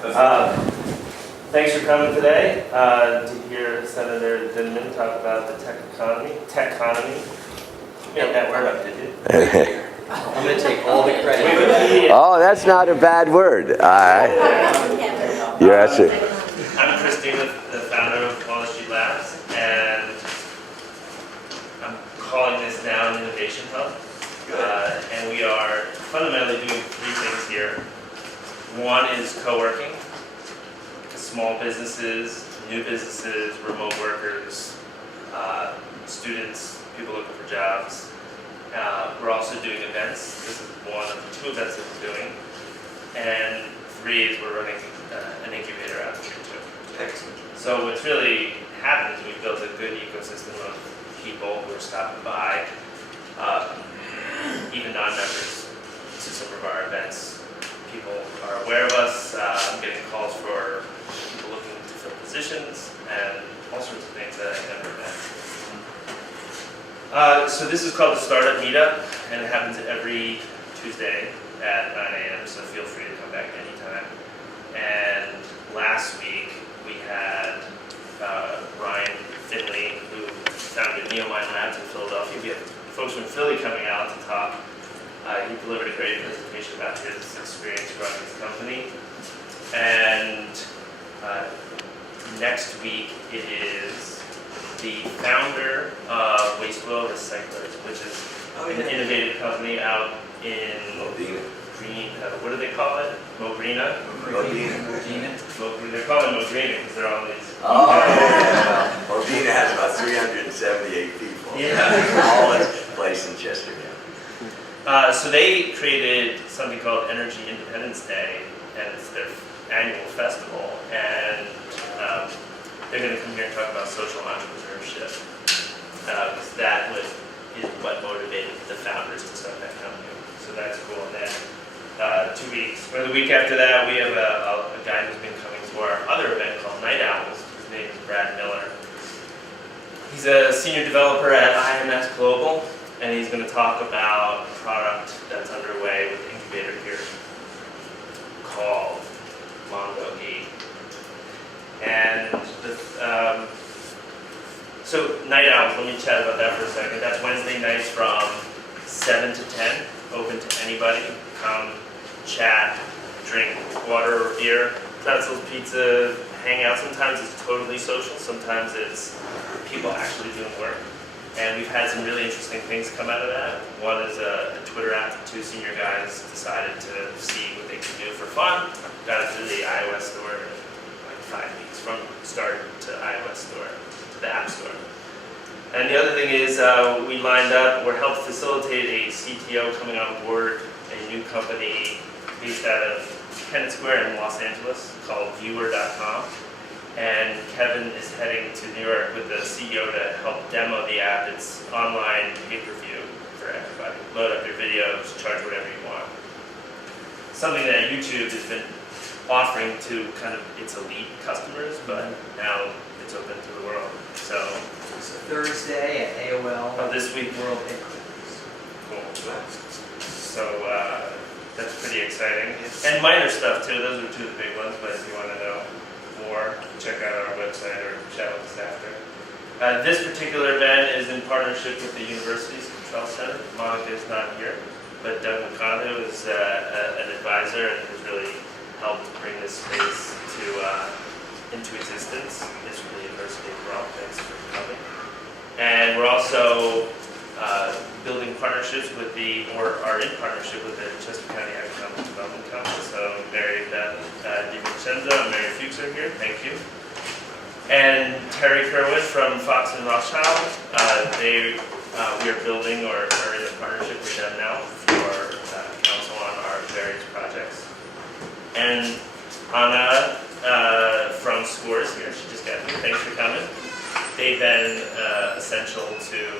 Thanks for coming today to hear Senator Dinniman talk about the Tech-conomy. Tech-conomy. You made that word up, did you? I'm going to take all the credit. Oh, that's not a bad word. You're actually. I'm Christine, the founder of Wall Street Labs, and I'm calling this now an innovation hub. And we are fundamentally doing three things here. One is co-working. Small businesses, new businesses, remote workers, students, people looking for jobs. We're also doing events. This is one of the two events that we're doing. And three is we're running an incubator out here too. Excellent. So what's really happened is we've built a good ecosystem of people who are stopping by, even non-members, to some of our events. People are aware of us. I'm getting calls for people looking to fill positions and all sorts of things that I never met. So this is called the Startup Meetup, and it happens every Tuesday at 9 a.m., so feel free to come back anytime. And last week we had Ryan Finley, who founded Dinniman Labs in Philadelphia. We have folks from Philly coming out to talk. He delivered a great presentation about his experience running his company. And next week it is the founder of Waste Oil Recyclers, which is an innovative company out in Green. What do they call it? Modena? Modena. They're calling it Modena because they're all these. Oh, yeah. Modena has about 378 people. Yeah. All in place in Chester County. So they created something called Energy Independence Day, and it's their annual festival, and they're going to come here and talk about social entrepreneurship, because that is what motivated the founders to start that company. So that's cool. And then 2 weeks, or the week after that, we have a guy who's been coming to our other event called Night Owls. His name is Brad Miller. He's a senior developer at IMS Global, and he's going to talk about a product that's underway with the incubator here called MongoE. And so Night Owls, let me chat about that for a second. That's Wednesday nights from 7 to 10, open to anybody. Come, chat, drink water or beer, pretzels, pizza, hang out. Sometimes it's totally social, sometimes it's people actually doing work. And we've had some really interesting things come out of that. One is a Twitter app that two senior guys decided to see what they could do for fun. Got it through the iOS store in like 5 weeks, from start to iOS store to the App Store. And the other thing is we lined up, we're helped facilitate a CTO coming on board, a new company based out of Kennett Square in Los Angeles called Viewer.com. And Kevin is heading to New York with the CEO to help demo the app. It's online pay-per-view for everybody. Load up your videos, charge whatever you want. Something that YouTube has been offering to kind of its elite customers, but now it's open to the world. So Thursday at AOL. Oh, this week. World Headquarters. Cool. So that's pretty exciting. And minor stuff too. Those are two of the big ones, but if you want to know more, check out our website or chat with us after. This particular event is in partnership with the University's Control Center. Monica is not here, but Doug McConaughey is an advisor and has really helped bring this space into existence. It's from the University as well. Thanks for coming. And we're also building partnerships with or are in partnership with the Chester County Economic Development Council. So Mary Beth DiVincenzo and Mary Fuchs are here. Thank you. And Terry Kerwin from Fox and Rothschild. We are building or are in a partnership with them now for council on our various projects. And Anna from Scores here, she just got here. Thanks for coming. They've been essential to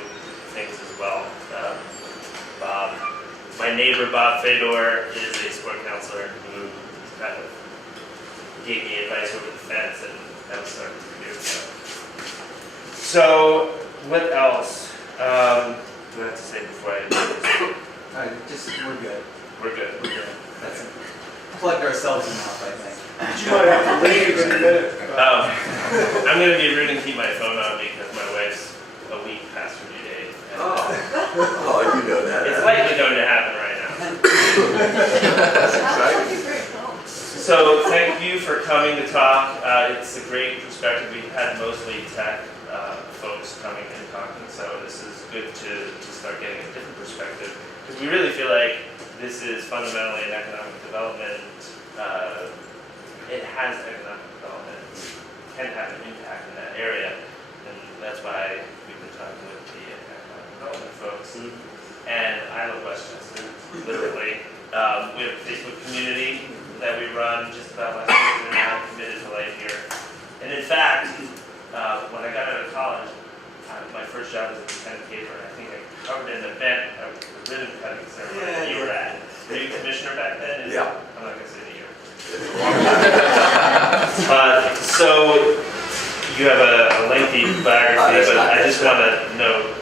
things as well. Bob, my neighbor Bob Fedor is a sport counselor who kind of gave me advice over the fence, and that was starting to do. So what else do I have to say before I do this? We're good. We're good. That's it. Plugged ourselves enough, I think. You might have to leave any minute. I'm going to be rude and keep my phone on because my wife's a week past her due date. And, Oh, you know that. it's likely going to happen right now. So thank you for coming to talk. It's a great perspective. We've had mostly tech folks coming and talking, so this is good to start getting a different perspective. Because we really feel like this is fundamentally an economic development. It has economic development, can have an impact in that area, and that's why we've been talking with the economic development folks. And I love Westchester, literally. We have a Facebook community that we run just about last week, and now committed to life here. And in fact, when I got out of college, my first job was at the pen and paper, and I think I covered an event, a ribbon cutting ceremony that you were at. Were you commissioner back then? Yeah. I'm not going to say the year. So you have a lengthy biography, but I just want to note,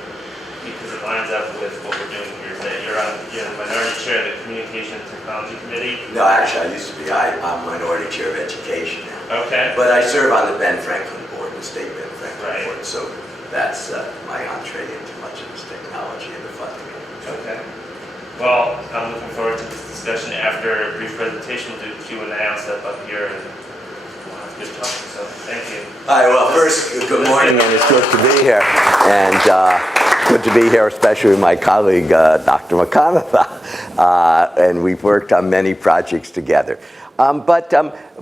because it lines up with what we're doing here, that you're the minority chair of the Communication and Technology Committee. No, actually, I used to be. I'm minority chair of education now. Okay. But I serve on the Ben Franklin board, the state Ben Franklin Right. board. So that's my entree into much of this technology and the funding. Okay. Well, I'm looking forward to this discussion. After a brief presentation, we'll do Q&A. I'll step up here and we'll have a good talk. So thank you. All right, well, first, good morning, and it's good to be here. And good to be here, especially with my colleague, Dr. McConaughey. And we've worked on many projects together. But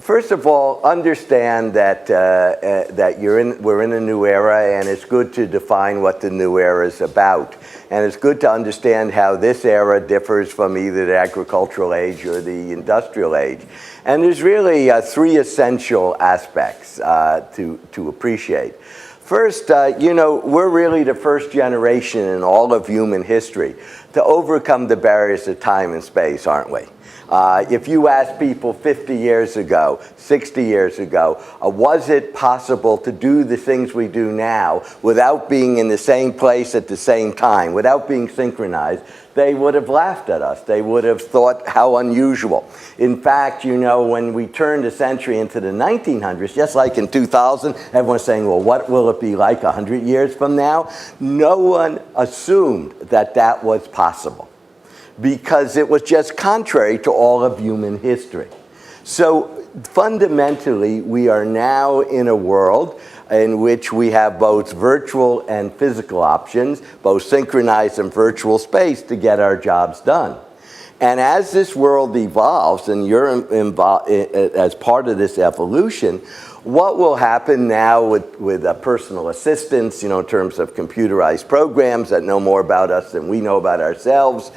first of all, understand that we're in a new era, and it's good to define what the new era is about. And it's good to understand how this era differs from either the agricultural age or the industrial age. And there's really three essential aspects to appreciate. First, we're really the first generation in all of human history to overcome the barriers of time and space, aren't we? If you ask people 50 years ago, 60 years ago, was it possible to do the things we do now without being in the same place at the same time, without being synchronized, they would have laughed at us. They would have thought how unusual. In fact, when we turned the century into the 1900s, just like in 2000, everyone's saying, well, what will it be like 100 years from now? No one assumed that that was possible, because it was just contrary to all of human history. So fundamentally, we are now in a world in which we have both virtual and physical options, both synchronized and virtual space to get our jobs done. And as this world evolves, and you're involved as part of this evolution, what will happen now with personal assistants, in terms of computerized programs that know more about us than we know about ourselves,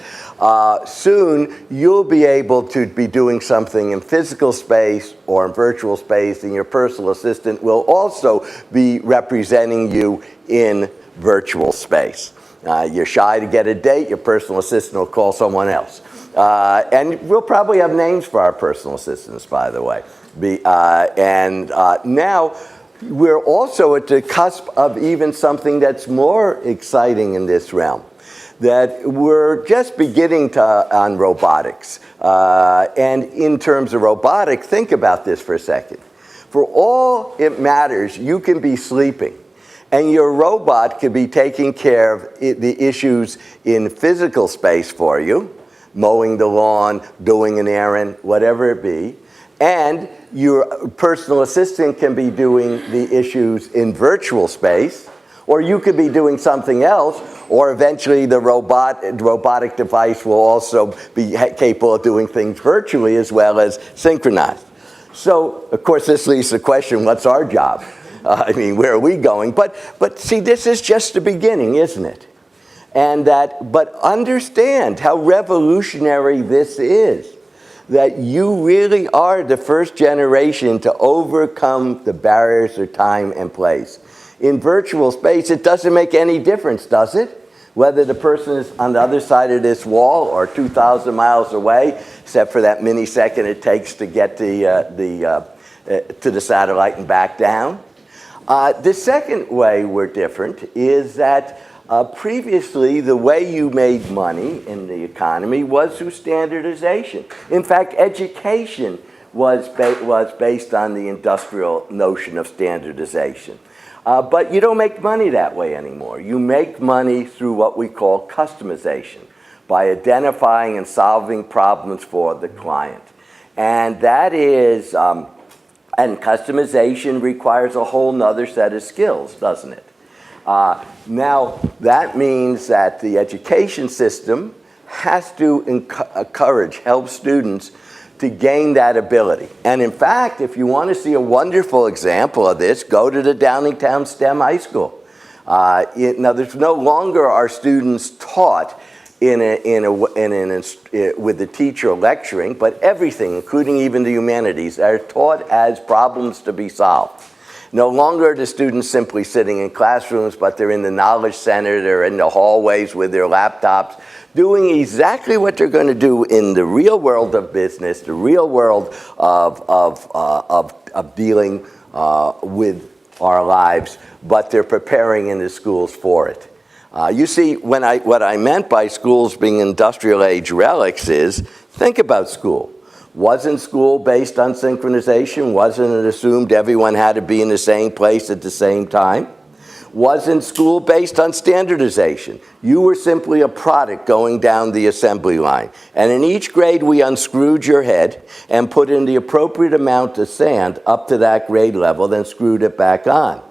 soon you'll be able to be doing something in physical space or in virtual space, and your personal assistant will also be representing you in virtual space. You're shy to get a date, your personal assistant will call someone else. And we'll probably have names for our personal assistants, by the way. Now we're also at the cusp of even something that's more exciting in this realm, that we're just beginning on robotics. And in terms of robotics, think about this for a second. For all it matters, you can be sleeping, and your robot could be taking care of the issues in physical space for you, mowing the lawn, doing an errand, whatever it be. And your personal assistant can be doing the issues in virtual space, or you could be doing something else, or eventually the robotic device will also be capable of doing things virtually as well as synchronized. So, of course, this leads to the question, what's our job? Where are we going? But see, this is just the beginning, isn't it? But understand how revolutionary this is, that you really are the first generation to overcome the barriers of time and place. In virtual space, it doesn't make any difference, does it? Whether the person is on the other side of this wall or 2,000 miles away, except for that millisecond it takes to get to the satellite and back down. The second way we're different is that previously, the way you made money in the economy was through standardization. In fact, education was based on the industrial notion of standardization. But you don't make money that way anymore. You make money through what we call customization, by identifying and solving problems for the client. And that is, and customization requires a whole nother set of skills, doesn't it? Now, that means that the education system has to help students to gain that ability. And in fact, if you want to see a wonderful example of this, go to the Downingtown STEM High School. Now, there's no longer are students taught with the teacher lecturing, but everything, including even the humanities, are taught as problems to be solved. No longer are the students simply sitting in classrooms, but they're in the knowledge center, they're in the hallways with their laptops, doing exactly what they're going to do in the real world of business, the real world of dealing with our lives, but they're preparing in the schools for it. You see, what I meant by schools being industrial age relics is, think about school. Wasn't school based on synchronization? Wasn't it assumed everyone had to be in the same place at the same time? Wasn't school based on standardization? You were simply a product going down the assembly line. And in each grade, we unscrewed your head and put in the appropriate amount of sand up to that grade level, then screwed it back on.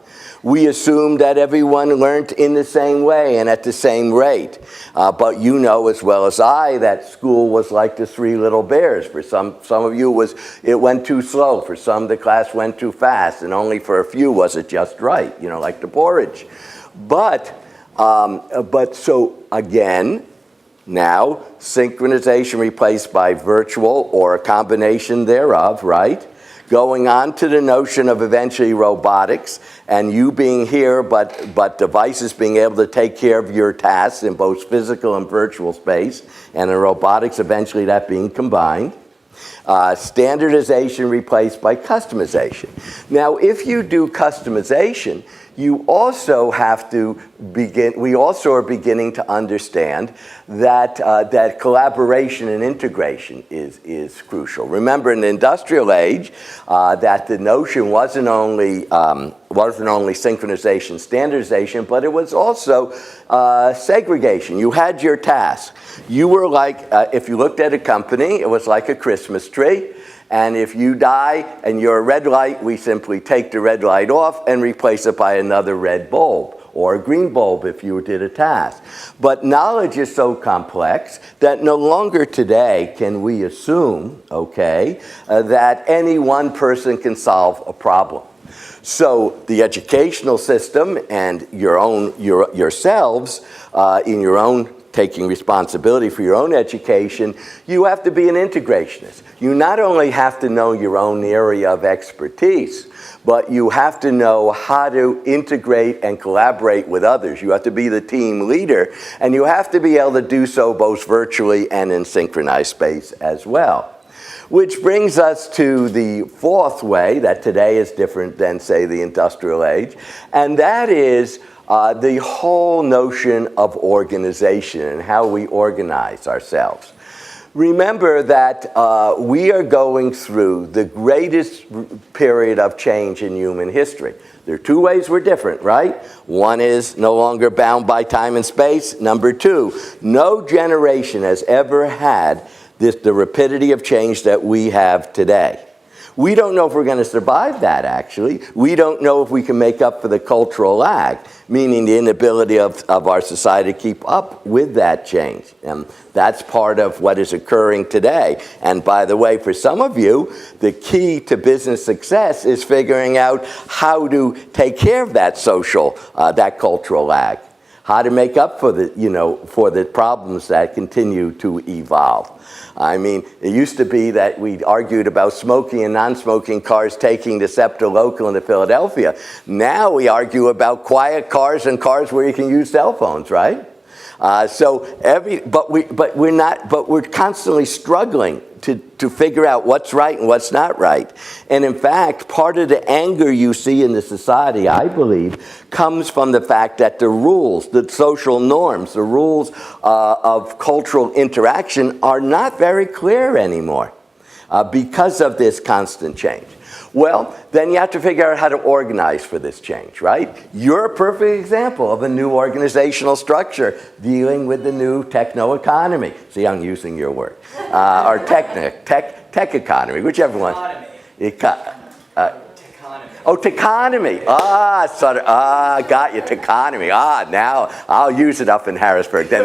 We assumed that everyone learned in the same way and at the same rate. But you know as well as I that school was like the Three Little Bears. For some of you, it went too slow. For some, the class went too fast. And only for a few was it just right, like the porridge. But so again, now synchronization replaced by virtual or a combination thereof, right? Going on to the notion of eventually robotics, and you being here, but devices being able to take care of your tasks in both physical and virtual space, and in robotics eventually that being combined. Standardization replaced by customization. Now, if you do customization, you also have to we also are beginning to understand that, that collaboration and integration is crucial. Remember, in the industrial age, that the notion wasn't only synchronization, standardization, but it was also segregation. You had your task. You were like, if you looked at a company, it was like a Christmas tree. And if you die and you're a red light, we simply take the red light off and replace it by another red bulb, or a green bulb if you did a task. But knowledge is so complex that no longer today can we assume, that any one person can solve a problem. So the educational system and yourselves in your own taking responsibility for your own education, you have to be an integrationist. You not only have to know your own area of expertise, but you have to know how to integrate and collaborate with others. You have to be the team leader, and you have to be able to do so both virtually and in synchronized space as well. Which brings us to the fourth way that today is different than, say, the industrial age, and that is the whole notion of organization and how we organize ourselves. Remember that we are going through the greatest period of change in human history. There are two ways we're different, right? One is no longer bound by time and space. Number two, no generation has ever had the rapidity of change that we have today. We don't know if we're going to survive that, actually. We don't know if we can make up for the cultural lag, meaning the inability of our society to keep up with that change. And that's part of what is occurring today. And by the way, for some of you, the key to business success is figuring out how to take care of that that cultural lag, how to make up for the problems that continue to evolve. I mean, it used to be that we argued about smoking and non-smoking cars taking the SEPTA local into Philadelphia. Now we argue about quiet cars and cars where you can use cell phones, right? But we're constantly struggling to figure out what's right and what's not right. And in fact, part of the anger you see in the society, I believe, comes from the fact that the rules, the social norms, the rules of cultural interaction are not very clear anymore. because of this constant change. Well, then you have to figure out how to organize for this change, right? You're a perfect example of a new organizational structure dealing with the new techno-economy. See, I'm using your word. Or tech economy, whichever one. Tech-conomy. Oh, Tech-conomy. Got you, Tech-conomy. Now I'll use it up in Harrisburg. Then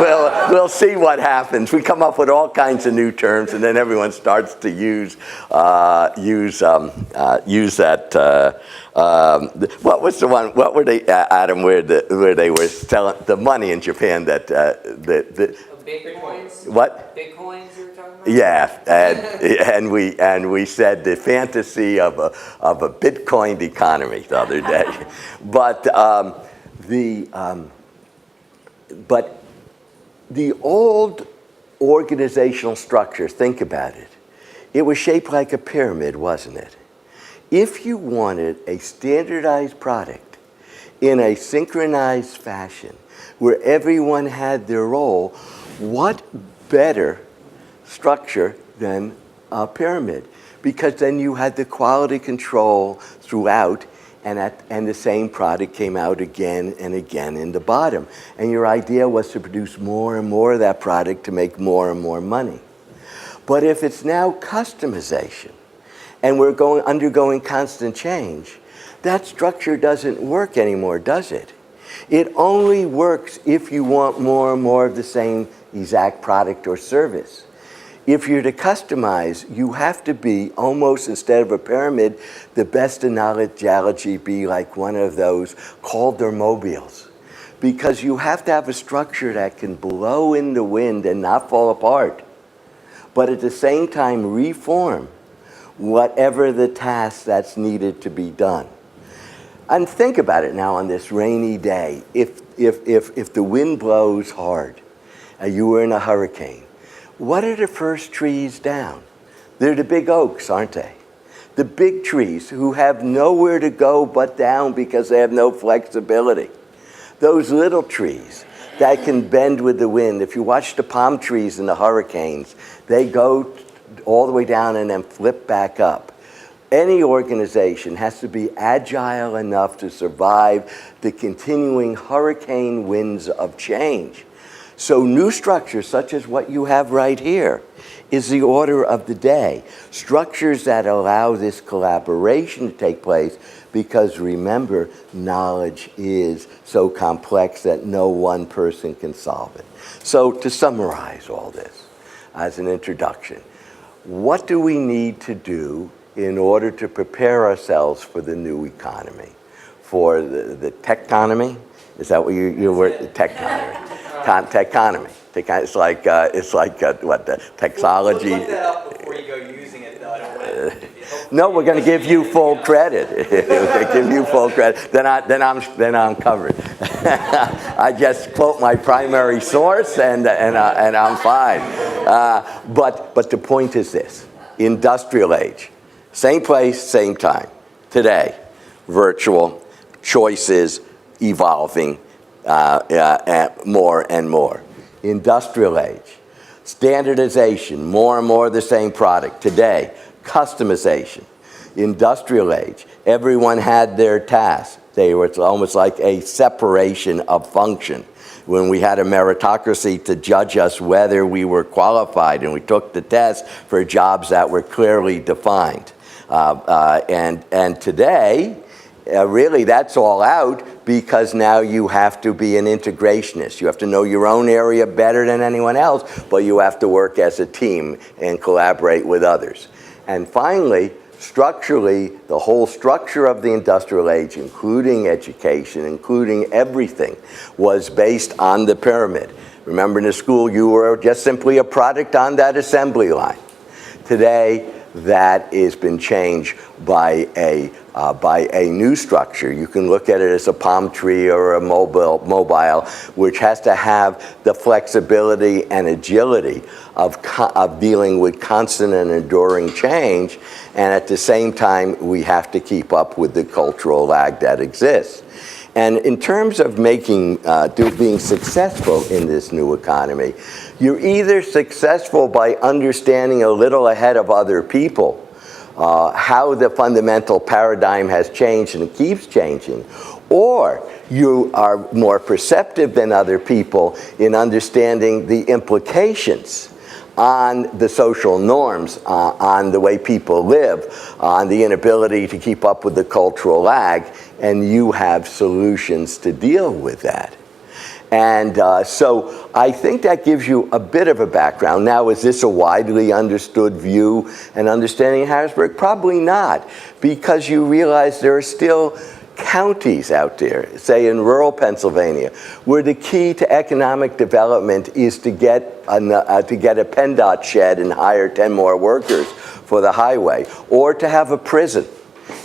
we'll see what happens. We come up with all kinds of new terms, and then everyone starts to use that. What was the one? What were they, Adam? Where they were selling the money in Japan that Bitcoins? what? Bitcoins you were talking about? Yeah, and we said the fantasy of a Bitcoin economy the other day, but the old organizational structure. Think about it. It was shaped like a pyramid, wasn't it? If you wanted a standardized product in a synchronized fashion, where everyone had their role, what better structure than a pyramid? Because then you had the quality control throughout, and the same product came out again and again in the bottom. And your idea was to produce more and more of that product to make more and more money. But if it's now customization, and we're undergoing constant change, that structure doesn't work anymore, does it? It only works if you want more and more of the same exact product or service. If you're to customize, you have to be almost, instead of a pyramid, the best analogy be like one of those Caldermobiles. Because you have to have a structure that can blow in the wind and not fall apart, but at the same time reform whatever the task that's needed to be done. And think about it now on this rainy day. If the wind blows hard, you were in a hurricane, what are the first trees down? They're the big oaks, aren't they? The big trees who have nowhere to go but down because they have no flexibility. Those little trees that can bend with the wind. If you watch the palm trees in the hurricanes, they go all the way down and then flip back up. Any organization has to be agile enough to survive the continuing hurricane winds of change. So new structures, such as what you have right here, is the order of the day. Structures that allow this collaboration to take place, because remember, knowledge is so complex that no one person can solve it. So to summarize all this as an introduction, what do we need to do in order to prepare ourselves for the new economy, for the tech-conomy? Is that what your word? Tech-conomy. Tech-conomy. It's like what, the technology? Look that up before you go using it, though. I don't want to. No, we're going to give you full credit. We're going to give you full credit. Then I'm covered. I just quote my primary source, and I'm fine. But the point is this: industrial age, same place, same time. Today, virtual, choices, evolving, more and more. Industrial age, standardization, more and more of the same product. Today, customization. Industrial age, everyone had their tasks. It's almost like a separation of function. When we had a meritocracy to judge us whether we were qualified, and we took the test for jobs that were clearly defined. And today, really that's all out, because now you have to be an integrationist. You have to know your own area better than anyone else, but you have to work as a team and collaborate with others. And finally, structurally, the whole structure of the industrial age, including education, including everything, was based on the pyramid. Remember in the school, you were just simply a product on that assembly line. Today, that has been changed by a new structure. You can look at it as a palm tree or a mobile, which has to have the flexibility and agility of dealing with constant and enduring change, and at the same time, we have to keep up with the cultural lag that exists. And in terms of being successful in this new economy, You're either successful by understanding a little ahead of other people how the fundamental paradigm has changed and it keeps changing, or you are more perceptive than other people in understanding the implications on the social norms, on the way people live, on the inability to keep up with the cultural lag, and you have solutions to deal with that. And so I think that gives you a bit of a background. Now, is this a widely understood view and understanding of Harrisburg? Probably not, because you realize there are still counties out there, say in rural Pennsylvania, where the key to economic development is to get a PennDOT shed and hire 10 more workers for the highway, or to have a prison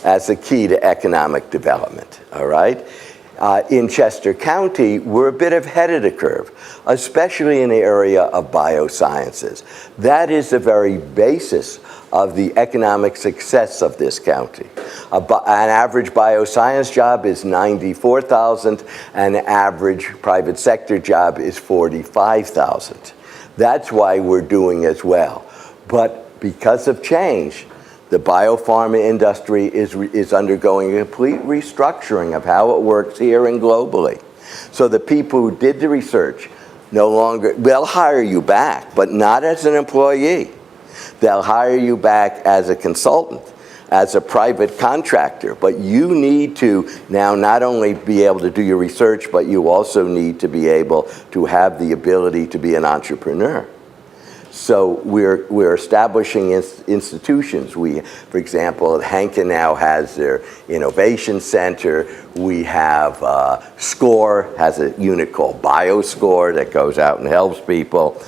as the key to economic development, all right? In Chester County, we're a bit ahead of the curve, especially in the area of biosciences. That is the very basis of the economic success of this county. An average bioscience job is $94,000, and an average private sector job is $45,000. That's why we're doing as well. But because of change, the biopharma industry is undergoing a complete restructuring of how it works here and globally. So the people who did the research no longer, they'll hire you back, but not as an employee. They'll hire you back as a consultant, as a private contractor. But you need to now not only be able to do your research, but you also need to be able to have the ability to be an entrepreneur. So we're establishing institutions. For example, Hanken now has their innovation center. We have SCORE has a unit called BioScore that goes out and helps people.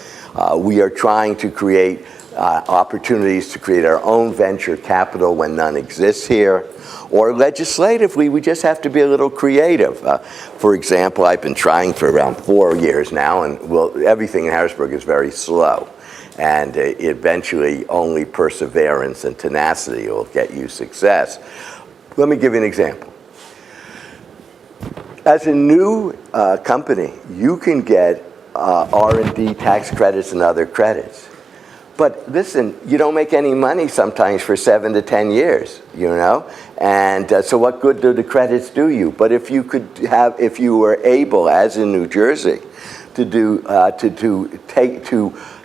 We are trying to create opportunities to create our own venture capital when none exists here. Or legislatively, we just have to be a little creative. For example, I've been trying for around 4 years now, and everything in Harrisburg is very slow. And eventually, only perseverance and tenacity will get you success. Let me give you an example. As a new company, you can get R&D tax credits and other credits. But listen, you don't make any money sometimes for 7 to 10 years, you know? And so what good do the credits do you? But if you were able, as in New Jersey, to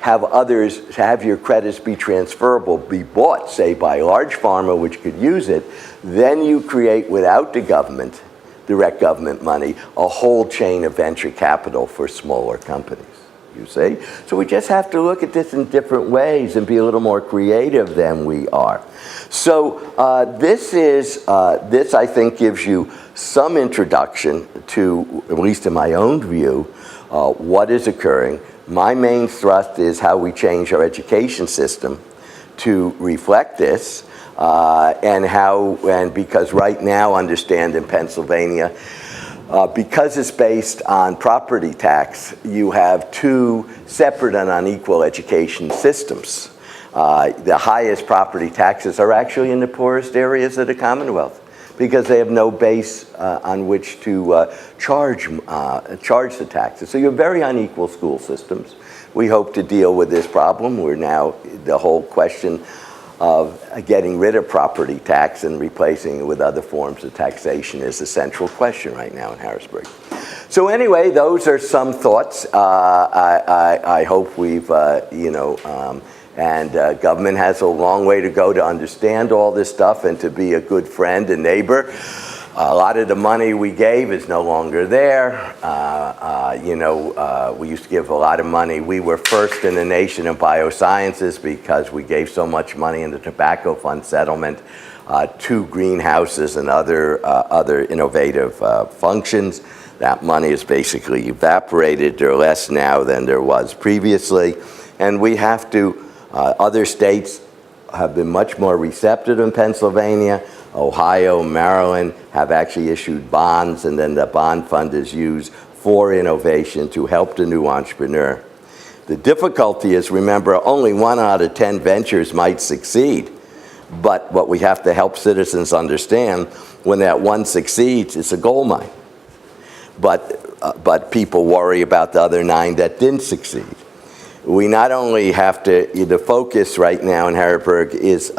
have your credits be transferable, be bought, say, by large pharma, which could use it, then you create, without the government, direct government money, a whole chain of venture capital for smaller companies, you see? So we just have to look at this in different ways and be a little more creative than we are. So this, I think, gives you some introduction to, at least in my own view, what is occurring. My main thrust is how we change our education system to reflect this, and because right now, understand in Pennsylvania, because it's based on property tax, you have two separate and unequal education systems. The highest property taxes are actually in the poorest areas of the Commonwealth, because they have no base on which to charge the taxes. So you have very unequal school systems. We hope to deal with this problem. We're now, the whole question of getting rid of property tax and replacing it with other forms of taxation is a central question right now in Harrisburg. So anyway, those are some thoughts. I hope we've, and government has a long way to go to understand all this stuff and to be a good friend and neighbor. A lot of the money we gave is no longer there. We used to give a lot of money. We were first in the nation in biosciences because we gave so much money in the tobacco fund settlement to greenhouses and other innovative functions. That money is basically evaporated. There are less now than there was previously. And we have to, other states have been much more receptive than Pennsylvania. Ohio, Maryland have actually issued bonds, and then the bond fund is used for innovation to help the new entrepreneur. The difficulty is, remember, only 1 out of 10 ventures might succeed. But what we have to help citizens understand, when that one succeeds, it's a gold mine. But people worry about the other 9 that didn't succeed. we not only have to, the focus right now in Harrisburg is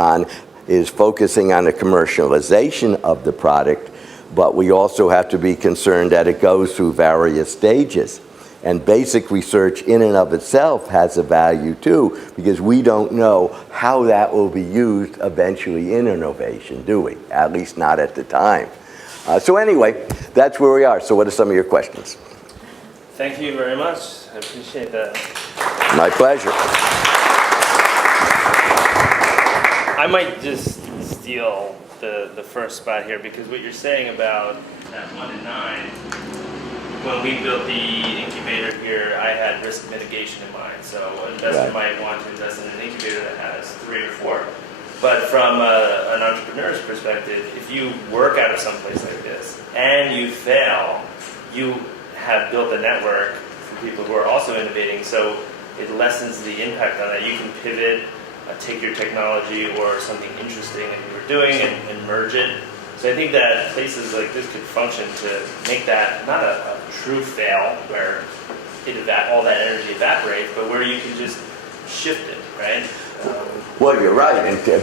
focusing on the commercialization of the product, but we also have to be concerned that it goes through various stages. And basic research in and of itself has a value too, because we don't know how that will be used eventually in innovation, do we? At least not at the time. So anyway, that's where we are. So what are some of your questions? Thank you very much. I appreciate that. My pleasure. I might just steal the first spot here, because what you're saying about that 1 in 9, when we built the incubator here, I had risk mitigation in mind. So an investor might want to invest in an incubator that has 3 or 4. But from an entrepreneur's perspective, if you work out of someplace like this and you fail, you have built a network for people who are also innovating. So it lessens the impact on that. You can pivot, take your technology or something interesting that you were doing and merge it. So I think that places like this could function to make that not a true fail where all that energy evaporates, but where you can just shift it, right? Well, you're right,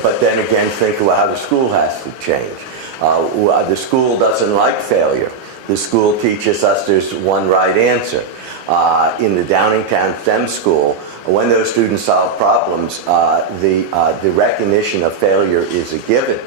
but then again, think about how the school has to change. The school doesn't like failure. The school teaches us there's one right answer. In the Downingtown STEM school, when those students solve problems, the recognition of failure is a given.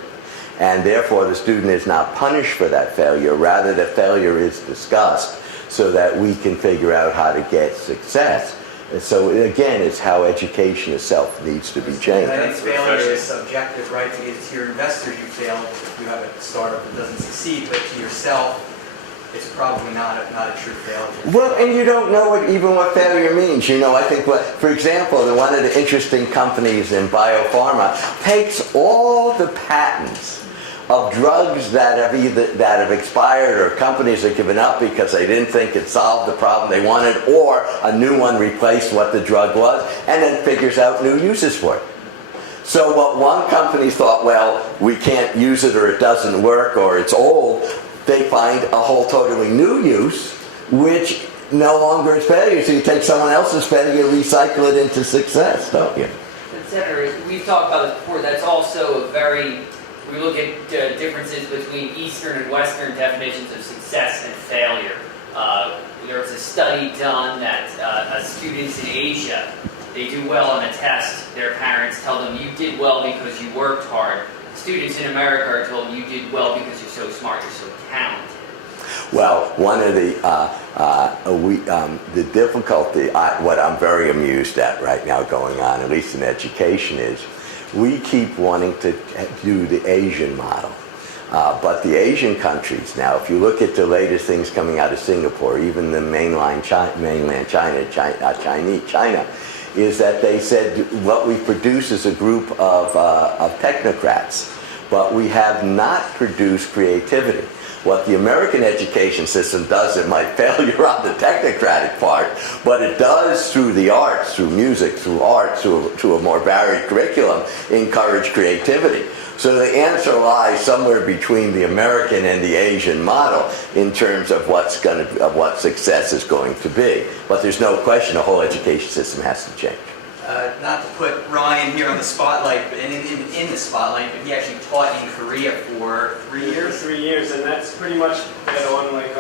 And therefore, the student is not punished for that failure. Rather, the failure is discussed so that we can figure out how to get success. And so, again, it's how education itself needs to be changed. I think failure is subjective, right? To your investors, you failed if you have a startup that doesn't succeed, but to yourself, it's probably not a true failure. Well, and you don't know what failure means. You know, I think, for example, one of the interesting companies in biopharma takes all the patents of drugs that have expired, or companies have given up because they didn't think it solved the problem they wanted, or a new one replaced what the drug was, and then figures out new uses for it. So what one company thought, well, we can't use it, or it doesn't work, or it's old, they find a whole totally new use, which no longer is failure. So you take someone else's failure, recycle it into success, don't you? Senator, we've talked about this before. That's also a very, we look at differences between Eastern and Western definitions of success and failure. There was a study done that students in Asia, they do well on a test. Their parents tell them, you did well because you worked hard. Students in America are told you did well because you're so smart, you're so talented. Well, one of the difficulty, what I'm very amused at right now going on, at least in education, is we keep wanting to do the Asian model. But the Asian countries, now, if you look at the latest things coming out of Singapore, even the mainland China, is that they said what we produce is a group of technocrats, but we have not produced creativity. What the American education system does, it might failure on the technocratic part, but it does through the arts, through music, through art, through a more varied curriculum, encourage creativity. So the answer lies somewhere between the American and the Asian model in terms of what success is going to be. But there's no question the whole education system has to change. Not to put Ryan here on the spotlight, but in the spotlight, but he actually taught in Korea for 3 years. 3 years, and that's pretty much dead on. Like,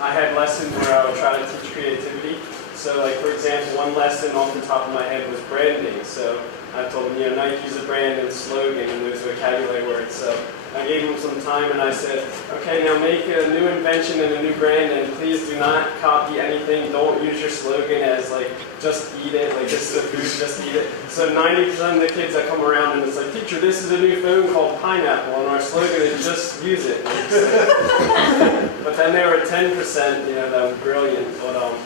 I had lessons where I would try to teach creativity. So, like, for example, one lesson off the top of my head was branding. So I told him, Nike's a brand and slogan, and there's vocabulary words. So I gave him some time, and I said, okay, now make a new invention and a new brand, and please do not copy anything. Don't use your slogan as, like, just eat it, like, this is a food, just eat it. So 90% of the kids that come around, and it's like, teacher, this is a new phone called Pineapple, and our slogan is just use it. But then there were 10%, that were brilliant. But,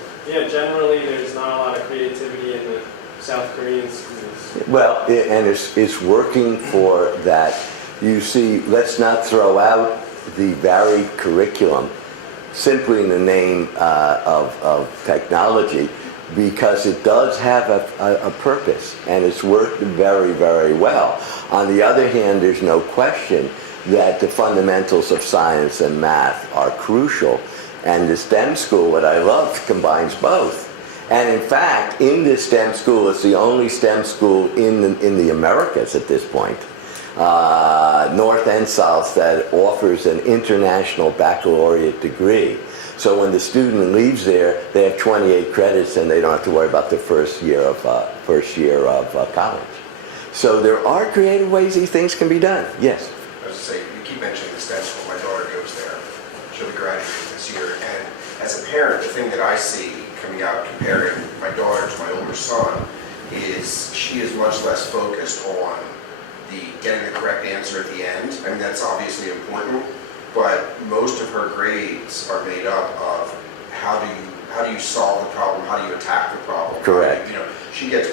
generally, there's not a lot of creativity in the South Korean schools. Well, and it's working for that. You see, let's not throw out the varied curriculum simply in the name of technology, because it does have a purpose, and it's worked very, very well. On the other hand, there's no question that the fundamentals of science and math are crucial, and the STEM school, what I love, combines both. And in fact, in this STEM school, it's the only STEM school in the Americas at this point, North and South, that offers an international baccalaureate degree. So when the student leaves there, they have 28 credits and they don't have to worry about the first year of college. So there are creative ways these things can be done. Yes? I was going to say, you keep mentioning the STEM school. My daughter goes there. She'll be graduating this year. And as a parent, the thing that I see coming out comparing my daughter to my older son is she is much less focused on getting the correct answer at the end. I mean, that's obviously important, but most of her grades are made up of how do you solve the problem, how do you attack the problem. Correct. She gets,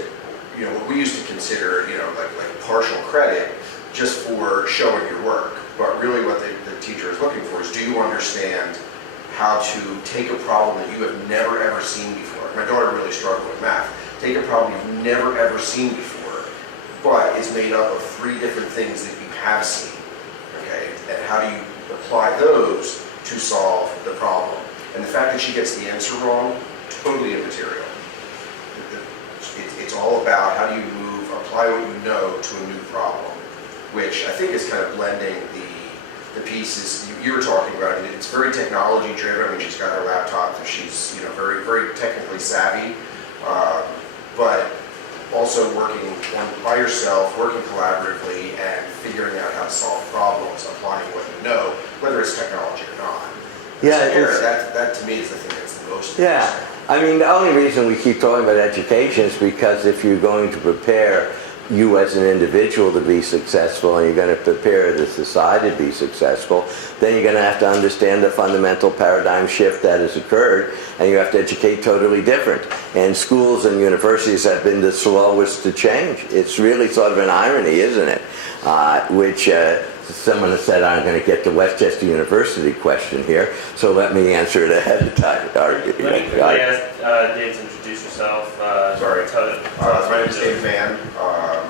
what we used to consider, like partial credit just for showing your work. But really what the teacher is looking for is, do you understand how to take a problem that you have never ever seen before? My daughter really struggled with math. Take a problem you've never ever seen before, but is made up of 3 different things that you have seen, okay? And how do you apply those to solve the problem? And the fact that she gets the answer wrong, totally immaterial. It's all about how do you apply what you know to a new problem, which I think is kind of blending the pieces you were talking about. I mean, it's very technology driven. I mean, she's got her laptop, so she's very, very technically savvy, but also working by yourself, working collaboratively, and figuring out how to solve problems, applying what you know, whether it's technology or not. Yeah, that to me is the thing that's the most yeah. interesting. I mean, the only reason we keep talking about education is because if you're going to prepare you as an individual to be successful and you're going to prepare the society to be successful, then you're going to have to understand the fundamental paradigm shift that has occurred, and you have to educate totally different. And schools and universities have been the slowest to change. It's really sort of an irony, isn't it? Which someone has said I'm going to get the Westchester University question here, so let me answer it ahead of time. Let me quickly ask Dave to introduce yourself. Sorry. My name is Dinniman. Dinniman.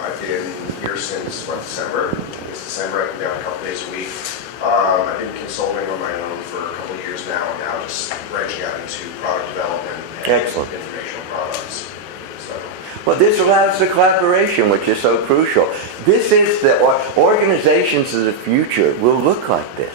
I've been here since, December? It's December. I've been down a couple days a week. I've been consulting on my own for a couple of years now, and now just branching out into product development and Excellent. informational products. So. Well, this allows the collaboration, which is so crucial. This is the organizations of the future will look like this.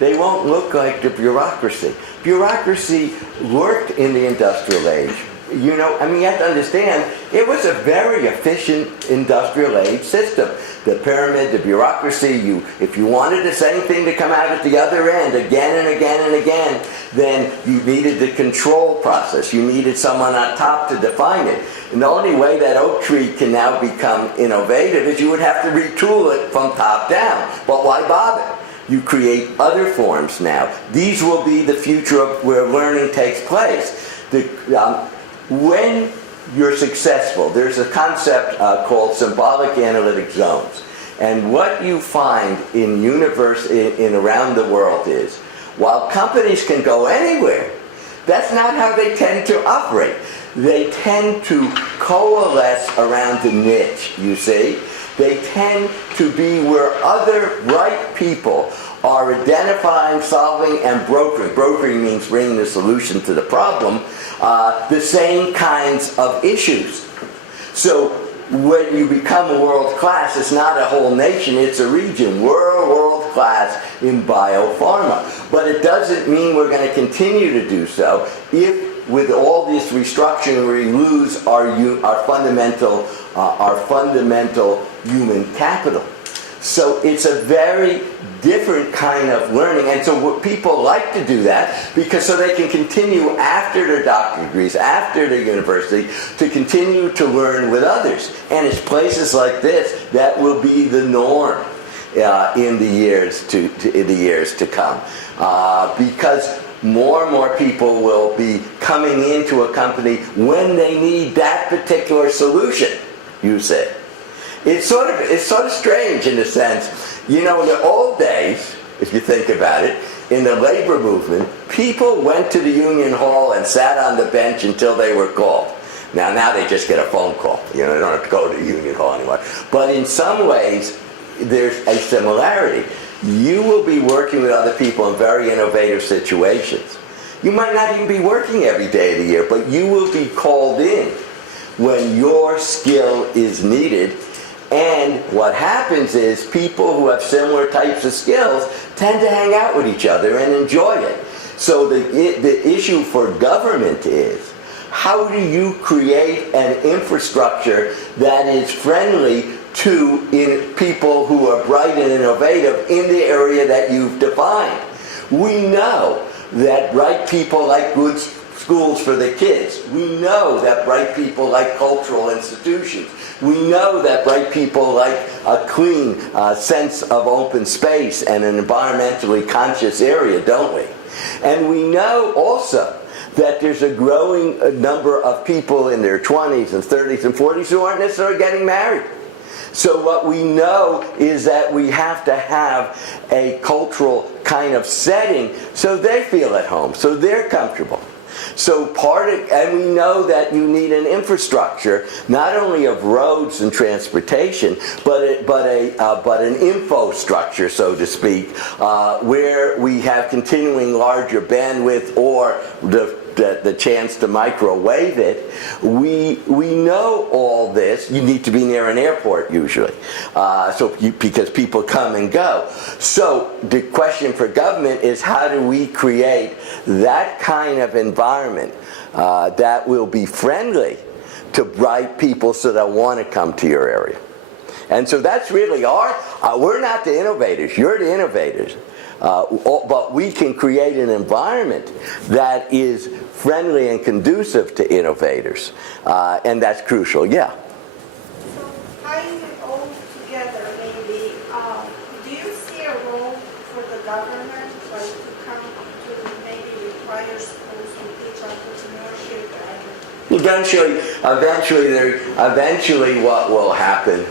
They won't look like the bureaucracy. Bureaucracy worked in the industrial age. You have to understand, it was a very efficient industrial age system. The pyramid, the bureaucracy, if you wanted the same thing to come out at the other end again and again and again, then you needed the control process. You needed someone on top to define it. And the only way that oak tree can now become innovative is you would have to retool it from top down. But why bother? You create other forms now. These will be the future of where learning takes place. When you're successful, there's a concept called symbolic analytic zones. And what you find in around the world is, while companies can go anywhere, that's not how they tend to operate. They tend to coalesce around a niche, you see. They tend to be where other bright people are identifying, solving, and brokering. Brokering means bringing the solution to the problem, the same kinds of issues. So when you become world class, it's not a whole nation, it's a region. We're world class in biopharma. But it doesn't mean we're going to continue to do so if with all this restructuring we lose our fundamental human capital. So it's a very different kind of learning, and so people like to do that because so they can continue after their doctorate degrees, after their university, to continue to learn with others. And it's places like this that will be the norm in the years to come, because more and more people will be coming into a company when they need that particular solution, you say. It's sort of strange in a sense. In the old days, if you think about it, in the labor movement, people went to the union hall and sat on the bench until they were called. Now they just get a phone call. They don't have to go to the union hall anymore. But in some ways, there's a similarity. You will be working with other people in very innovative situations. You might not even be working every day of the year, but you will be called in when your skill is needed. And what happens is people who have similar types of skills tend to hang out with each other and enjoy it. So the issue for government is, how do you create an infrastructure that is friendly to people who are bright and innovative in the area that you've defined? We know that bright people like good schools for the kids. We know that bright people like cultural institutions. We know that bright people like a clean sense of open space and an environmentally conscious area, don't we? And we know also that there's a growing number of people in their 20s and 30s and 40s who aren't necessarily getting married. So what we know is that we have to have a cultural kind of setting so they feel at home, so they're comfortable. So and we know that you need an infrastructure, not only of roads and transportation, but an infrastructure, so to speak, where we have continuing larger bandwidth or the chance to microwave it. We know all this. You need to be near an airport usually, because people come and go. So the question for government is, how do we create that kind of environment that will be friendly to bright people so they'll want to come to your area? And so that's really we're not the innovators, you're the innovators. But we can create an environment that is friendly and conducive to innovators. And that's crucial, yeah. So tying it all together, maybe, do you see a role for the government, like to come to maybe require schools to teach entrepreneurship and Eventually what will happen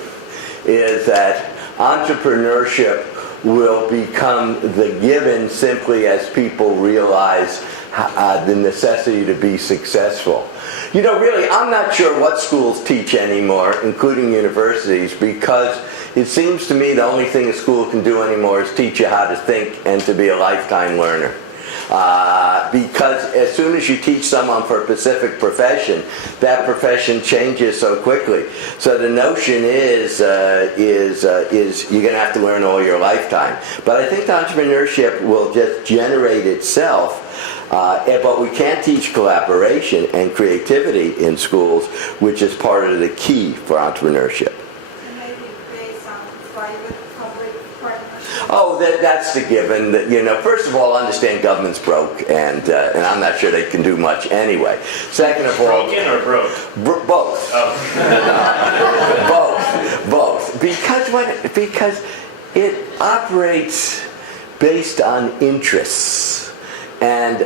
is that entrepreneurship will become the given simply as people realize the necessity to be successful. You know, really, I'm not sure what schools teach anymore, including universities, because it seems to me the only thing a school can do anymore is teach you how to think and to be a lifetime learner. Because as soon as you teach someone for a specific profession, that profession changes so quickly. So the notion is you're going to have to learn all your lifetime. But I think entrepreneurship will just generate itself. But we can't teach collaboration and creativity in schools, which is part of the key for entrepreneurship. and maybe based on private-public partnerships? Oh, that's the given. First of all, understand government's broke, and I'm not sure they can do much anyway. Second of all, Broken or broke? Both. Oh. Both. Because it operates based on interests, and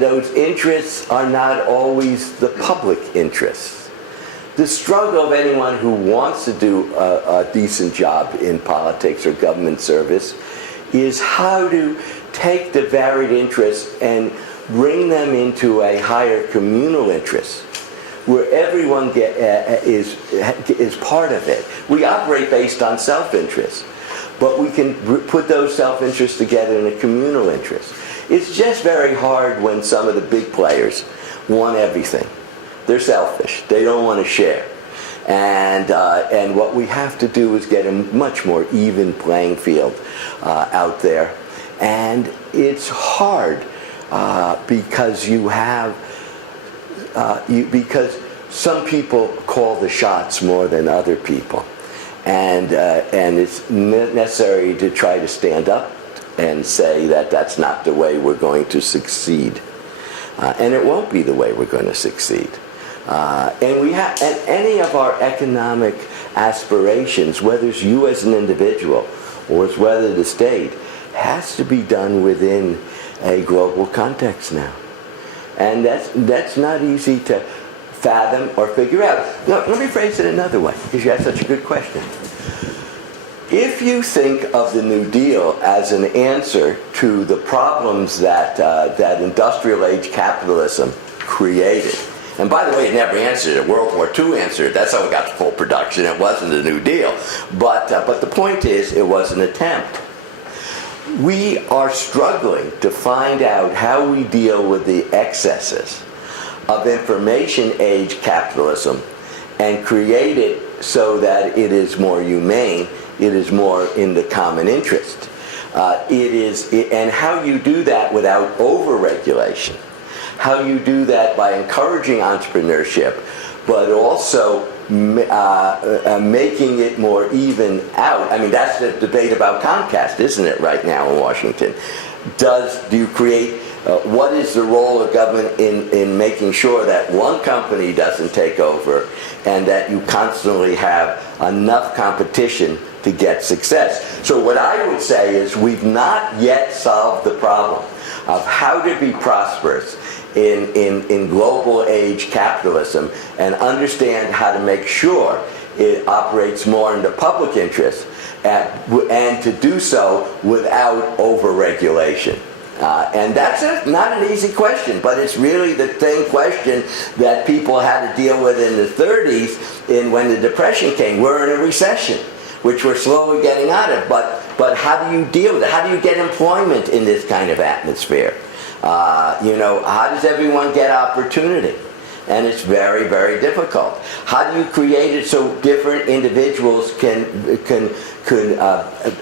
those interests are not always the public interests. The struggle of anyone who wants to do a decent job in politics or government service is how to take the varied interests and bring them into a higher communal interest, where everyone is part of it. We operate based on self-interest, but we can put those self-interests together in a communal interest. It's just very hard when some of the big players want everything. They're selfish. They don't want to share. And what we have to do is get a much more even playing field out there. And it's hard because because some people call the shots more than other people. And it's necessary to try to stand up and say that that's not the way we're going to succeed. And it won't be the way we're going to succeed. And any of our economic aspirations, whether it's you as an individual or it's whether the state, has to be done within a global context now. And that's not easy to fathom or figure out. No, let me phrase it another way, because you asked such a good question. If you think of the New Deal as an answer to the problems that industrial age capitalism created, and by the way, it never answered it. World War II answered it. That's how we got to full production. It wasn't a New Deal. But the point is, it was an attempt. we are struggling to find out how we deal with the excesses of information age capitalism and create it so that it is more humane, it is more in the common interest. And how you do that without over-regulation, how you do that by encouraging entrepreneurship, but also making it more even out. I mean, that's the debate about Comcast, isn't it, right now in Washington? Do you create, what is the role of government in making sure that one company doesn't take over and that you constantly have enough competition to get success? So what I would say is we've not yet solved the problem of how to be prosperous in global age capitalism and understand how to make sure it operates more in the public interest and to do so without over-regulation. And that's not an easy question, but it's really the same question that people had to deal with in the 30s when the Depression came. We're in a recession, which we're slowly getting out of, but how do you deal with it? How do you get employment in this kind of atmosphere? How does everyone get opportunity? And it's very, very difficult. How do you create it so different individuals can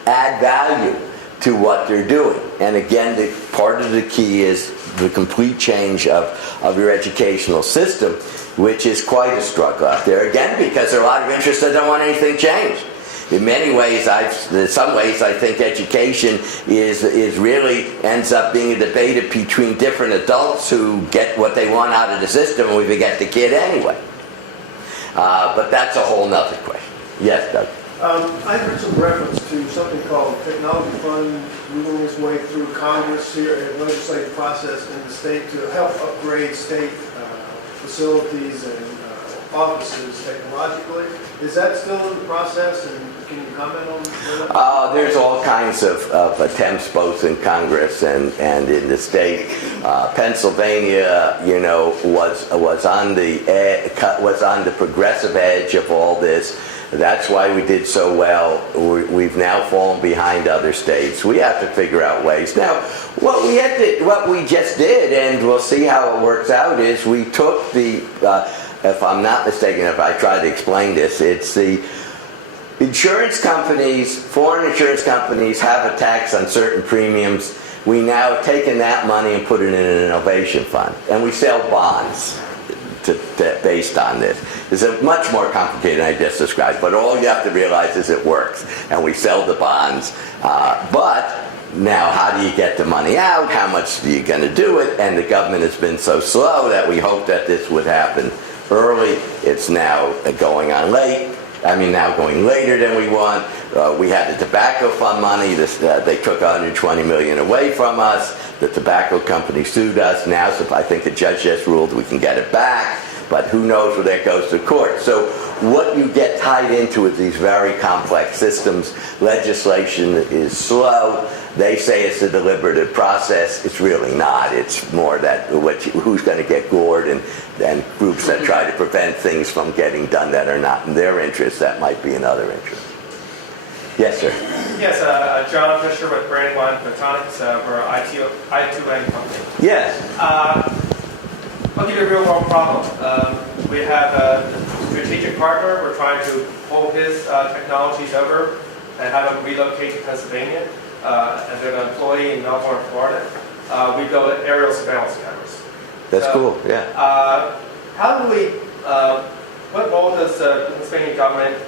add value to what they're doing? And again, part of the key is the complete change of your educational system, which is quite a struggle out there. Again, because there are a lot of interests that don't want anything changed. In many ways, in some ways, I think education is really ends up being a debate between different adults who get what they want out of the system, and we forget the kid anyway. But that's a whole nother question. Yes, Doug. I heard some reference to something called Technology Fund moving its way through Congress here and legislative process in the state to help upgrade state facilities and offices technologically. Is that still in the process, and can you comment on that? There's all kinds of attempts both in Congress and in the state. Pennsylvania, was on the progressive edge of all this. That's why we did so well. We've now fallen behind other states. We have to figure out ways. Now, what we just did, and we'll see how it works out, is we took the if I'm not mistaken, if I try to explain this, it's the insurance companies, foreign insurance companies have a tax on certain premiums. We now have taken that money and put it in an innovation fund. And we sell bonds based on this. It's much more complicated than I just described, but all you have to realize is it works. And we sell the bonds. But now, how do you get the money out? How much are you going to do it? And the government has been so slow that we hoped that this would happen early. It's now going on late. Now going later than we want. We had the tobacco fund money. They took $120 million away from us. The tobacco company sued us. Now, so I think the judge just ruled we can get it back. But who knows where that goes to court. So what you get tied into is these very complex systems. Legislation is slow. They say it's a deliberative process. It's really not. It's more that who's going to get gored and groups that try to prevent things from getting done that are not in their interest. That might be another interest. Yes, sir. Yes, John Fisher with Brandywine Photonics. We're an I2N company. Yes. I'll give you a real world problem. We have a strategic partner. We're trying to pull his technologies over and have them relocate to Pennsylvania. As an employee in Melbourne, Florida. We build aerial surveillance cameras. That's cool, yeah. How do we, what role does the Pennsylvania government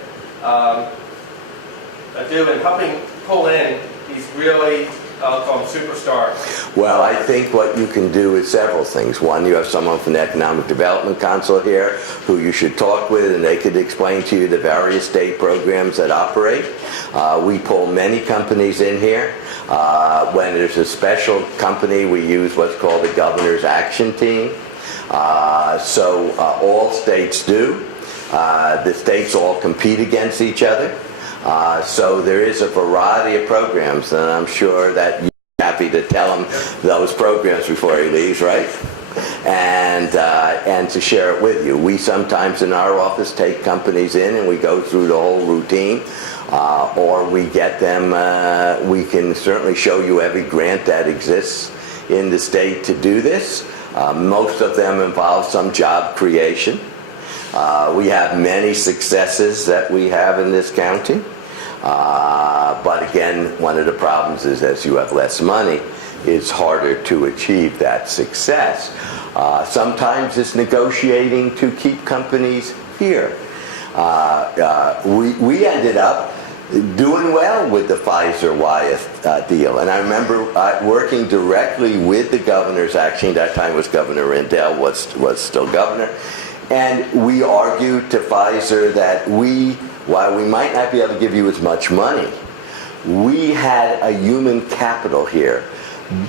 do in helping pull in these really superstars? Well, I think what you can do is several things. One, you have someone from the Economic Development Council here who you should talk with, and they could explain to you the various state programs that operate. We pull many companies in here. When there's a special company, we use what's called the Governor's Action Team. So all states do. The states all compete against each other. So there is a variety of programs, and I'm sure that you're happy to tell him those programs before he leaves, right? and to share it with you. We sometimes in our office take companies in and we go through the whole routine, or we get them, we can certainly show you every grant that exists in the state to do this. Most of them involve some job creation. We have many successes that we have in this county. But again, one of the problems is as you have less money, it's harder to achieve that success. Sometimes it's negotiating to keep companies here. We ended up doing well with the Pfizer-Wyeth deal. And I remember working directly with the governors, actually at that time was Governor Rendell, was still governor. And we argued to Pfizer that while we might not be able to give you as much money, we had a human capital here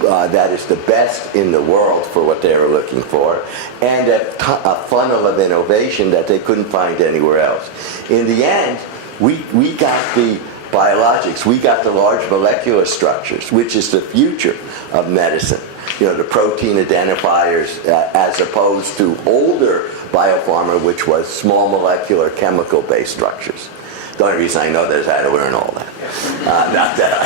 that is the best in the world for what they were looking for, and a funnel of innovation that they couldn't find anywhere else. In the end, we got the biologics, we got the large molecular structures, which is the future of medicine. The protein identifiers, as opposed to older biopharma, which was small molecular chemical-based structures. The only reason I know that is I had to learn all that. Not that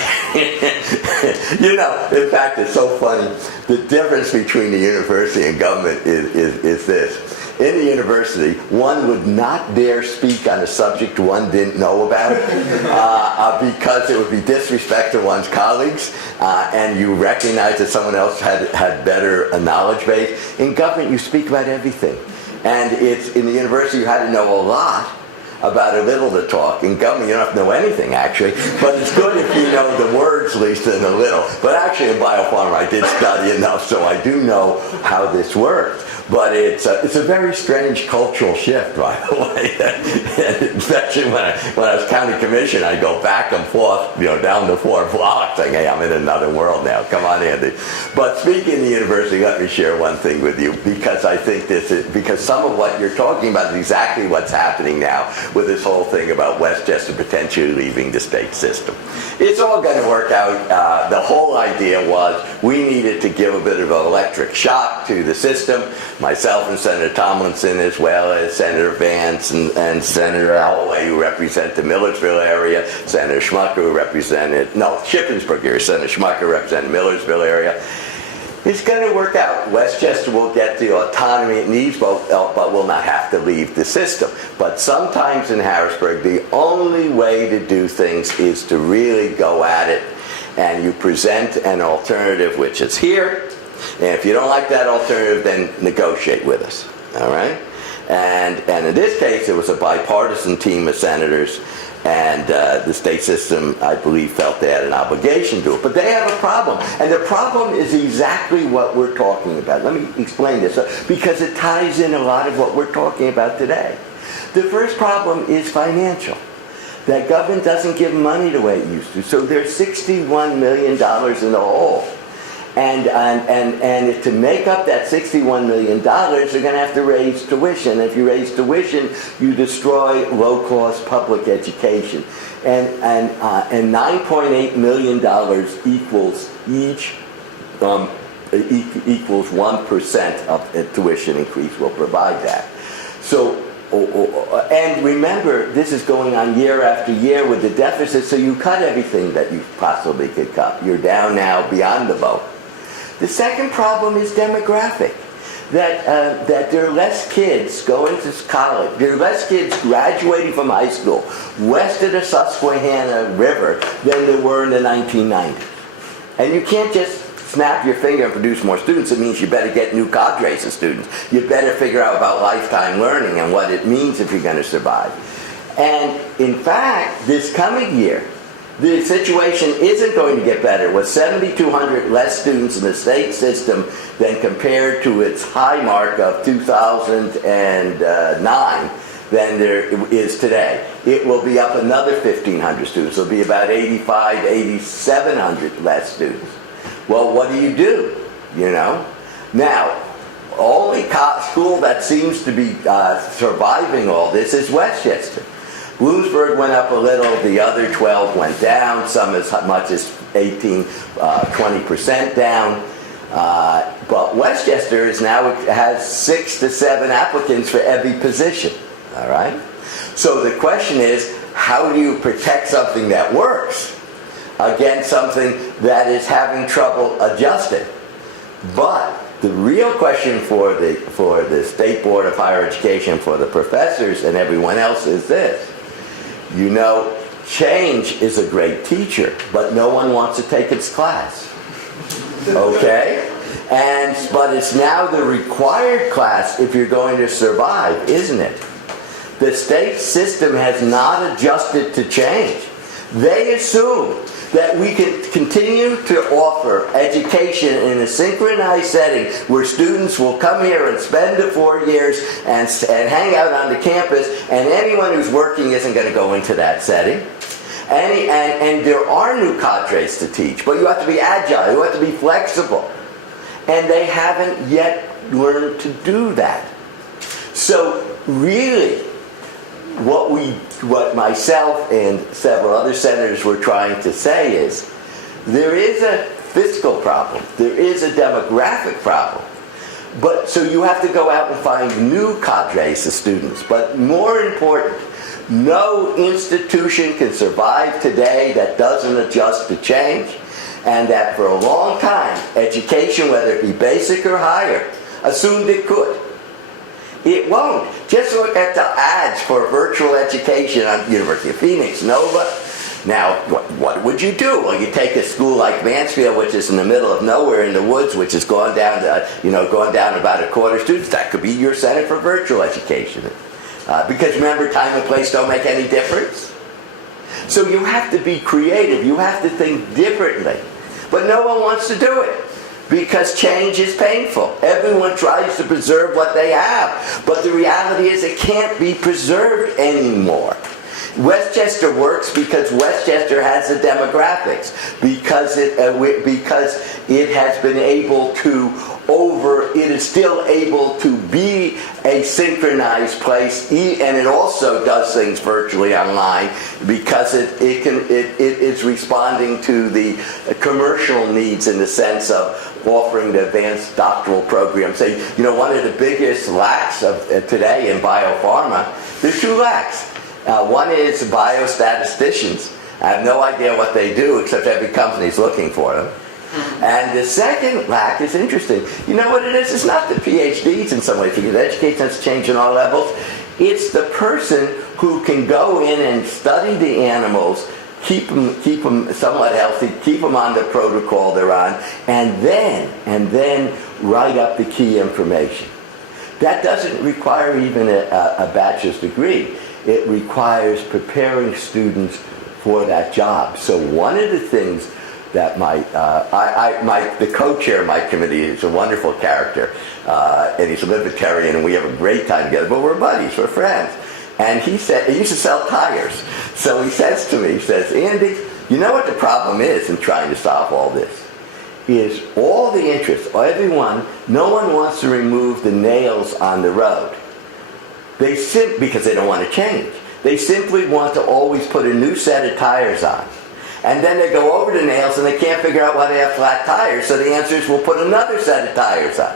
in fact, it's so funny. The difference between the university and government is this. In the university, one would not dare speak on a subject one didn't know about because it would be disrespect to one's colleagues, and you recognize that someone else had better knowledge base. In government, you speak about everything. And in the university, you had to know a lot about a little to talk. In government, you don't have to know anything, actually. But it's good if you know the words, at least in a little. But actually, in biopharma, I did study enough, so I do know how this works. But it's a very strange cultural shift, by the way. Especially when I was county commissioner, I'd go back and forth, down the 4 blocks, saying, "Hey, I'm in another world now. Come on, Andy." But speaking of the university, let me share one thing with you, because I think because some of what you're talking about is exactly what's happening now with this whole thing about Westchester potentially leaving the state system. It's all going to work out. The whole idea was we needed to give a bit of an electric shock to the system. Myself and Senator Tomlinson, as well as Senator Vance and Senator Holloway, who represent the Millersville area, Senator Schmucker, who represented, Shippensburg area, Senator Schmucker represented the Millersville area. It's going to work out. Westchester will get the autonomy it needs, but will not have to leave the system. But sometimes in Harrisburg, the only way to do things is to really go at it, and you present an alternative, which is here. And if you don't like that alternative, then negotiate with us, all right? And in this case, it was a bipartisan team of senators, and the state system, I believe, felt they had an obligation to do it. But they have a problem, and the problem is exactly what we're talking about. Let me explain this, because it ties in a lot of what we're talking about today. The first problem is financial. That government doesn't give money the way it used to, so there's $61 million in the hole. And to make up that $61 million, they're going to have to raise tuition. If you raise tuition, you destroy low-cost public education. And $9.8 million equals equals 1% of a tuition increase will provide that. So, and remember, this is going on year after year with the deficit, so you cut everything that you possibly could cut. You're down now beyond the boat. The second problem is demographic, that there are less kids going to college, there are less kids graduating from high school west of the Susquehanna River than there were in the 1990s. And you can't just snap your finger and produce more students. It means you better get new cadres of students. You better figure out about lifetime learning and what it means if you're going to survive. And in fact, this coming year, the situation isn't going to get better with 7,200 less students in the state system than compared to its high mark of 2009 than there is today. It will be up another 1,500 students. It'll be about 8,700 less students. Well, what do? Now, only school that seems to be surviving all this is Westchester. Bloomsburg went up a little, the other 12 went down, some as much as 20% down. But Westchester has 6 to 7 applicants for every position, all right? So the question is, how do you protect something that works against something that is having trouble adjusting? But the real question for the State Board of Higher Education, for the professors and everyone else is this. You know, change is a great teacher, but no one wants to take its class. Okay? But it's now the required class if you're going to survive, isn't it? The state system has not adjusted to change. They assume that we can continue to offer education in a synchronized setting where students will come here and spend the 4 years and hang out on the campus, and anyone who's working isn't going to go into that setting. And there are new cadres to teach, but you have to be agile, you have to be flexible. And they haven't yet learned to do that. So really, what myself and several other senators were trying to say is, there is a fiscal problem, there is a demographic problem, but so you have to go out and find new cadres of students. But more important, no institution can survive today that doesn't adjust to change, and that for a long time, education, whether it be basic or higher, assumed it could. It won't. Just look at the ads for virtual education on University of Phoenix, Nova. Now, what would you do? Well, you take a school like Mansfield, which is in the middle of nowhere in the woods, which has gone down to, gone down about a quarter students. That could be your center for virtual education. Because remember, time and place don't make any difference. So you have to be creative. You have to think differently. But no one wants to do it, because change is painful. Everyone tries to preserve what they have, but the reality is it can't be preserved anymore. Westchester works because Westchester has the demographics, because it has been able to it is still able to be a synchronized place, and it also does things virtually online because it is responding to the commercial needs in the sense of offering the advanced doctoral program. So, one of the biggest lacks of today in biopharma, there's 2 lacks. One is biostatisticians. I have no idea what they do, except every company's looking for them. And the second lack is interesting. You know what it is? It's not the PhDs in some way, because education has changed on all levels. It's the person who can go in and study the animals, keep them somewhat healthy, keep them on the protocol they're on, and then write up the key information. That doesn't require even a bachelor's degree. It requires preparing students for that job. So one of the things that the co-chair of my committee is a wonderful character, and he's a libertarian, and we have a great time together, but we're buddies, we're friends. And he said, he used to sell tires. So he says to me, he says, Andy, you know what the problem is in trying to solve all this? Is all the interest, everyone, no one wants to remove the nails on the road. Because they don't want to change. They simply want to always put a new set of tires on. And then they go over the nails and they can't figure out why they have flat tires, so the answer is we'll put another set of tires on.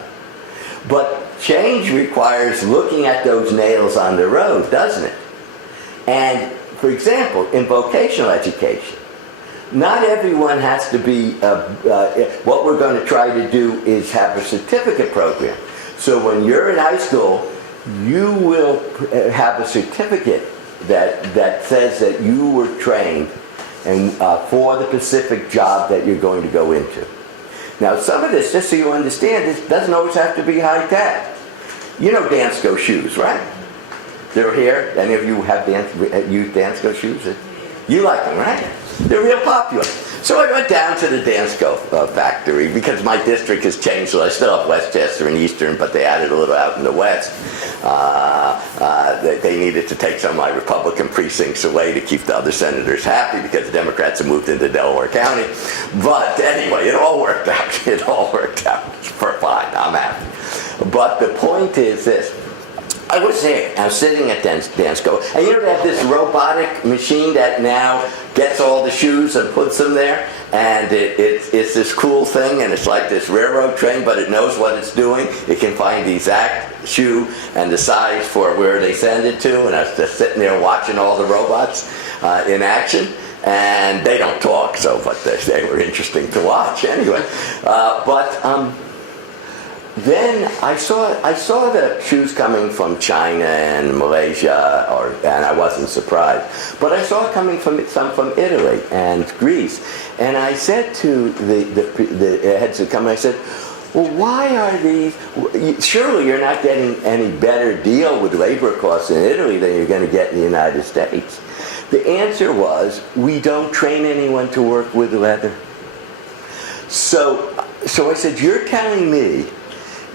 But change requires looking at those nails on the road, doesn't it? And, for example, in vocational education, not everyone has to be, what we're going to try to do is have a certificate program. So when you're in high school, you will have a certificate that says that you were trained and for the specific job that you're going to go into. Now, some of this, just so you understand, this doesn't always have to be high tech. You know Dansko shoes, right? They're here. Any of you have used Dansko shoes? You like them, right? They're real popular. So I went down to the Dansko factory because my district has changed, so I still have Westchester and Eastern, but they added a little out in the west. They needed to take some of my Republican precincts away to keep the other senators happy because the Democrats have moved into Delaware County. But anyway, it all worked out. It all worked out for fine. I'm happy. But the point is this. I was there. I was sitting at Dansko. And you know, they have this robotic machine that now gets all the shoes and puts them there. And it's this cool thing, and it's like this railroad train, but it knows what it's doing. It can find the exact shoe and the size for where they send it to. And I was just sitting there watching all the robots in action. And they don't talk, but they were interesting to watch anyway. Then I saw the shoes coming from China and Malaysia, and I wasn't surprised. But I saw coming some from Italy and Greece, and I said to the heads of company, I said, well, why are these? Surely you're not getting any better deal with labor costs in Italy than you're going to get in the United States. The answer was, we don't train anyone to work with leather. So I said, you're telling me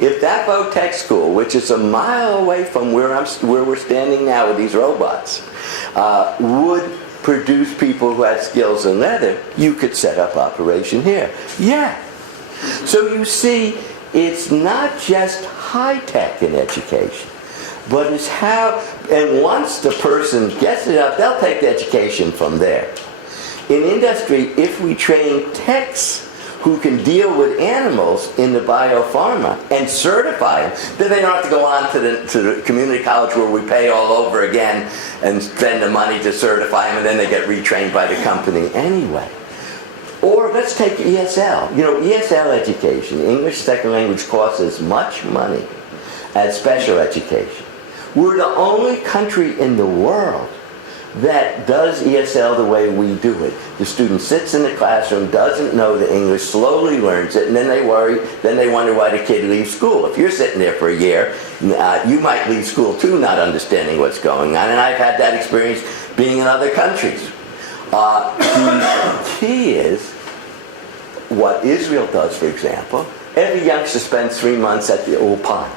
if that Tech school, which is a mile away from where we're standing now with these robots, would produce people who had skills in leather, you could set up operation here. Yeah. So you see, it's not just high tech in education, but it's how, and once the person gets it up, they'll take the education from there. In industry, if we train techs who can deal with animals in the biopharma and certify them, then they don't have to go on to the community college where we pay all over again and spend the money to certify them, and then they get retrained by the company anyway. Or let's take ESL. You know, ESL education, English second language, costs as much money as special education. We're the only country in the world that does ESL the way we do it. The student sits in the classroom, doesn't know the English, slowly learns it, and then they wonder why the kid leaves school. If you're sitting there for a year, you might leave school too, not understanding what's going on, and I've had that experience being in other countries. The key is what Israel does, for example. Every youngster spends 3 months at the Ulpan,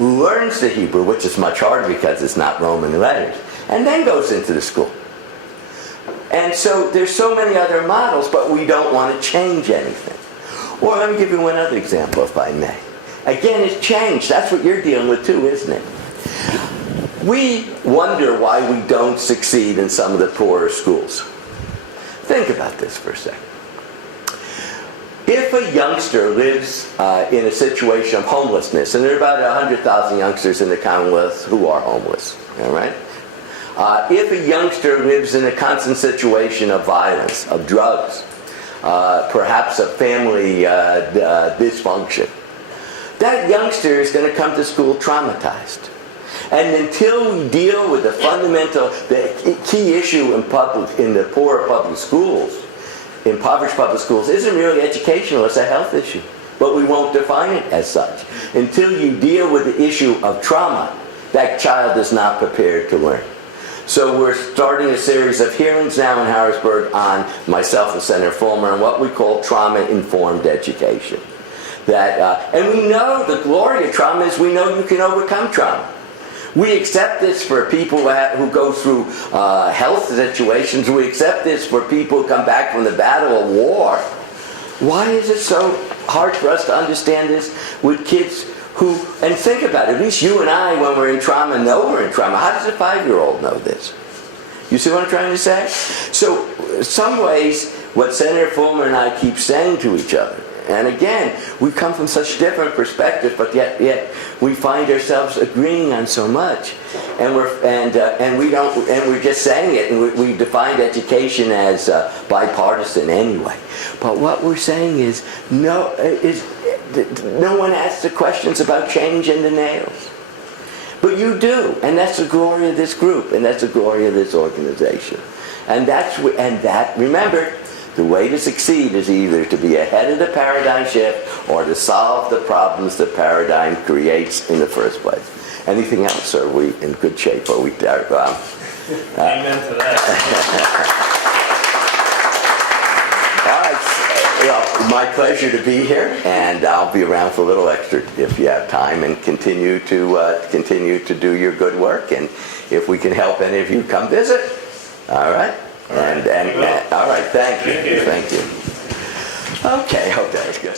learns the Hebrew, which is much harder because it's not Roman letters, and then goes into the school. And so there's so many other models, but we don't want to change anything. Or let me give you one other example, if I may. Again, it's change. That's what you're dealing with too, isn't it? We wonder why we don't succeed in some of the poorer schools. Think about this for a second. If a youngster lives in a situation of homelessness, and there are about 100,000 youngsters in the Commonwealth who are homeless, all right? If a youngster lives in a constant situation of violence, of drugs, perhaps of family dysfunction, that youngster is going to come to school traumatized. And until we deal with the key issue in the poorer public schools, impoverished public schools, isn't really educational, it's a health issue. But we won't define it as such. Until you deal with the issue of trauma, that child is not prepared to learn. So we're starting a series of hearings now in Harrisburg on, myself and Senator Fulmer, on what we call trauma-informed education. And we know the glory of trauma is we know you can overcome trauma. We accept this for people who go through health situations. We accept this for people who come back from the battle of war. Why is it so hard for us to understand this with kids who, and think about it, at least you and I, when we're in trauma, know we're in trauma. How does a 5-year-old know this? You see what I'm trying to say? So, in some ways, what Senator Fulmer and I keep saying to each other, and again, we come from such different perspectives, but yet we find ourselves agreeing on so much, and we're just saying it, and we defined education as bipartisan anyway. But what we're saying is no one asks the questions about change in the nails, but you do, and that's the glory of this group, and that's the glory of this organization, and remember. The way to succeed is either to be ahead of the paradigm shift or to solve the problems the paradigm creates in the first place. Anything else? Are we in good shape? Are we there? Amen to that. All right. Well, my pleasure to be here, and I'll be around for a little extra if you have time, and continue to do your good work. And if we can help any of you, come visit. All right. All right, thank you. Thank you. Okay, hope that was good.